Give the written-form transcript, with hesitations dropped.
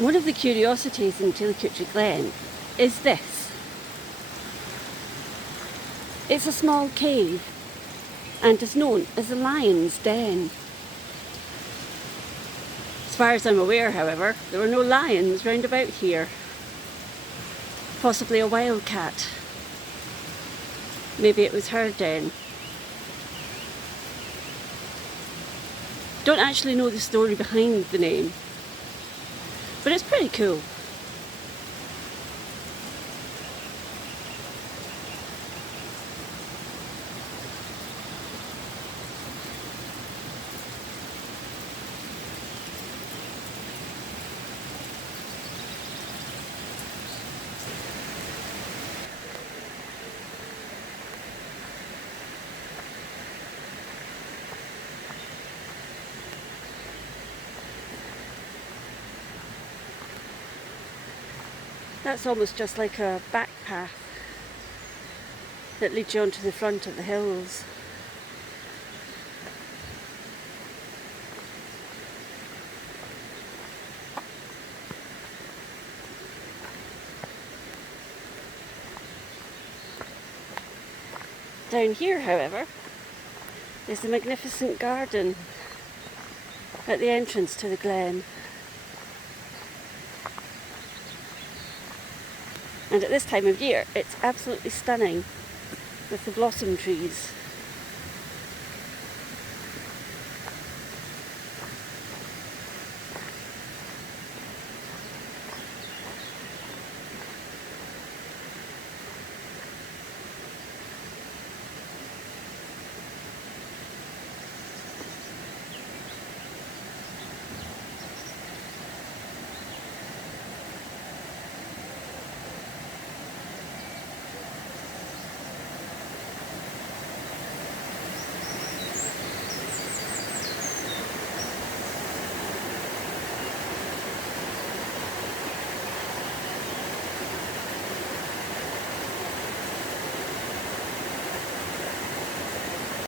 One of the curiosities in Tillicoultry Glen is this. It's a small cave and is known as the lion's den. As far as I'm aware, however, there were no lions round about here. Possibly a wildcat. Maybe it was her den. Don't actually know the story behind the name, but it's pretty cool. That's almost just like a back path that leads you onto the front of the hills. Down here, however, is the magnificent garden at the entrance to the glen. And at this time of year, it's absolutely stunning with the blossom trees.